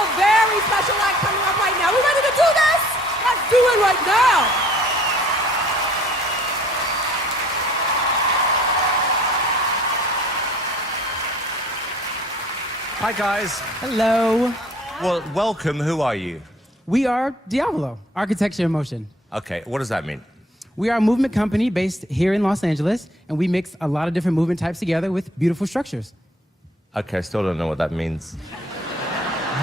a very special act coming up right now. We ready to do this? Let's do it right now. Hi, guys. Hello. Well, welcome. Who are you? We are Diavolo, Architecture in Motion. Okay, what does that mean? We are a movement company based here in Los Angeles, and we mix a lot of different movement types together with beautiful structures. Okay, I still don't know what that means.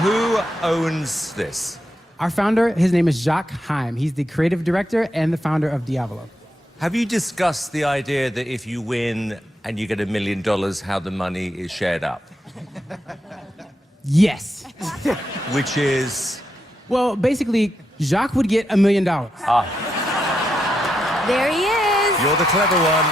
Who owns this? Our founder, his name is Jacques Heim. He's the creative director and the founder of Diavolo. Have you discussed the idea that if you win and you get $1 million, how the money is shared up? Yes. Which is? Well, basically, Jacques would get $1 million. There he is. You're the clever one.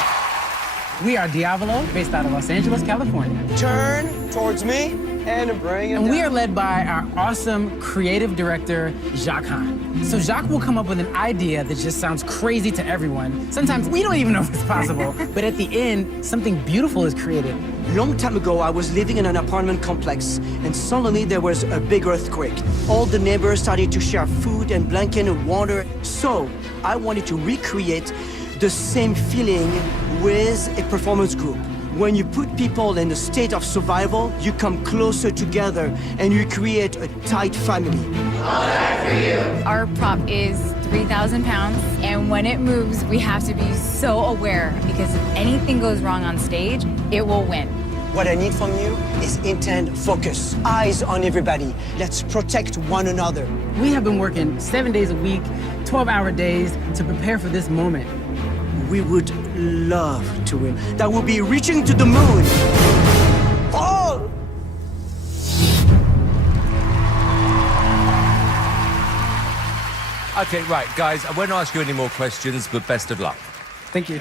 We are Diavolo, based out of Los Angeles, California. Turn towards me and bring it And down. we are led by our awesome creative director, Jacques Heim. So Jacques will come up with an idea that just sounds crazy to everyone. Sometimes we don't even know if it's possible, but at the end, something beautiful is created. Long time ago, I was living in an apartment complex, and suddenly there was a big earthquake. All the neighbors started to share food and blanket and water. So I wanted to recreate the same feeling with a performance group. When you put people in a state of survival, you come closer together and you create a tight family. Our prop is 3,000 pounds, and when it moves, we have to be so aware, because if anything goes wrong on stage, it will win. What I need from you is intent, focus, eyes on everybody. Let's protect one another. We have been working 7 days a week, 12-hour days to prepare for this moment. We would love to win. That would be reaching to the moon. Oh! Okay, right, guys, I won't ask you any more questions, but best of luck. Thank you.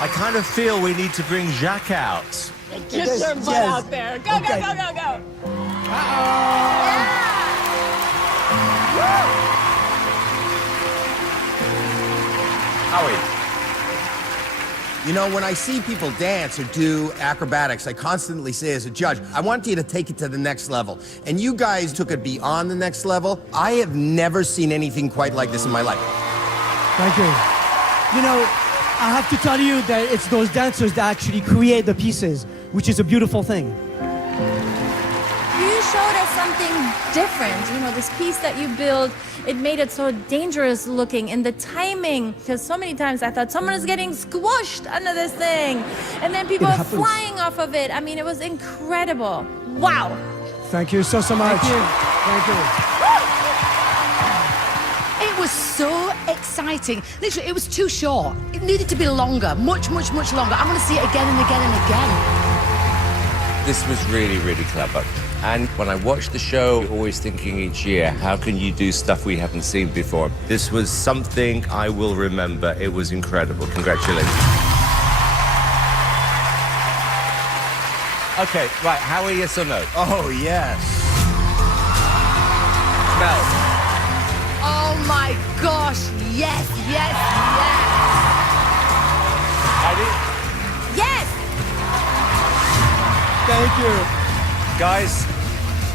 I kind of feel we need to bring Jacques out. Get your butt out there. Go, Okay. go, go, go, go. Howie. You know, when I see people dance or do acrobatics, I constantly say as a judge, I want you to take it to the next level. And you guys took it beyond the next level. I have never seen anything quite like this in my life. Thank you. You know, I have to tell you that it's those dancers that actually create the pieces, which is a beautiful thing. different. You know, this piece that you build, it made it so dangerous looking, and the timing, because so many times I thought someone is getting squished under this thing, and then people are flying off of it. I mean, it was incredible. Wow. Thank you so much. Thank you. Thank you. It was so exciting. Literally, it was too short. It needed to be longer, much, much, much longer. I want to see it again and again and again. This was really, really clever. And when I watch the show, you're always thinking each year, how can you do stuff we haven't seen before? This was something I will remember. It was incredible. Congratulations. Okay, right, how are yes or no? Oh, yes. Mel. Oh my gosh, yes, yes, yes. Heidi? Yes! Thank you. Guys,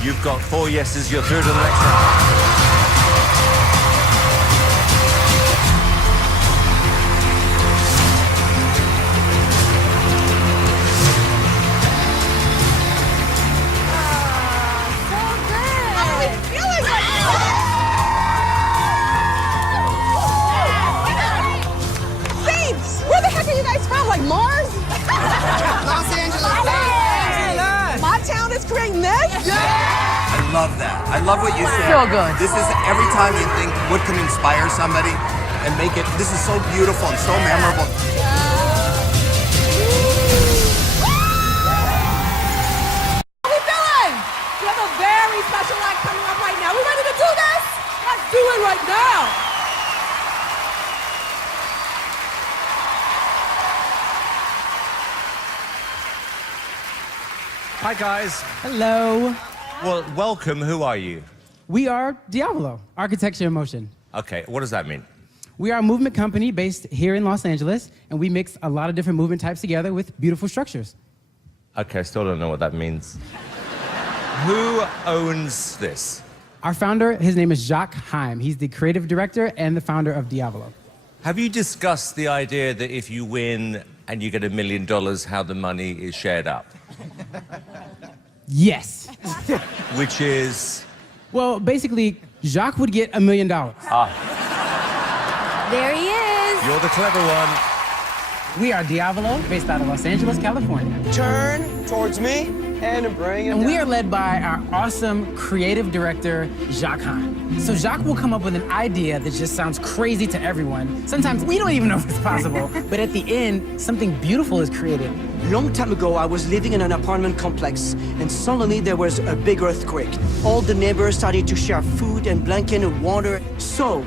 you've got 4 yeses. You're through to the next round. Where the heck are you guys from? Like Mars? Los Angeles. My town is creating this? I love that. I love what you said. So good. This is every time you think what can inspire somebody and make it. This is so beautiful and so memorable. How we feeling? We have a very special act coming up right now. We ready to do this? Let's do it right now. Hi, guys. Hello. Well, welcome. Who are you? We are Diavolo, Architecture in Motion. Okay, what does that mean? We are a movement company based here in Los Angeles, and we mix a lot of different movement types together with beautiful structures. Okay, I still don't know what that means. Who owns this? Our founder, his name is Jacques Heim. He's the creative director and the founder of Diavolo. Have you discussed the idea that if you win and you get $1 million, how the money is shared up? Yes. Which is... Well, basically, Jacques would get $1 million. There he is. You're the clever one. We are Diavolo, based out of Los Angeles, California. Turn towards me and bring it And we down. are led by our awesome creative director, Jacques Heim. So Jacques will come up with an idea that just sounds crazy to everyone. Sometimes we don't even know if it's possible, but at the end, something beautiful is created. Long time ago, I was living in an apartment complex, and suddenly there was a big earthquake. All the neighbors started to share food and blanket and water. So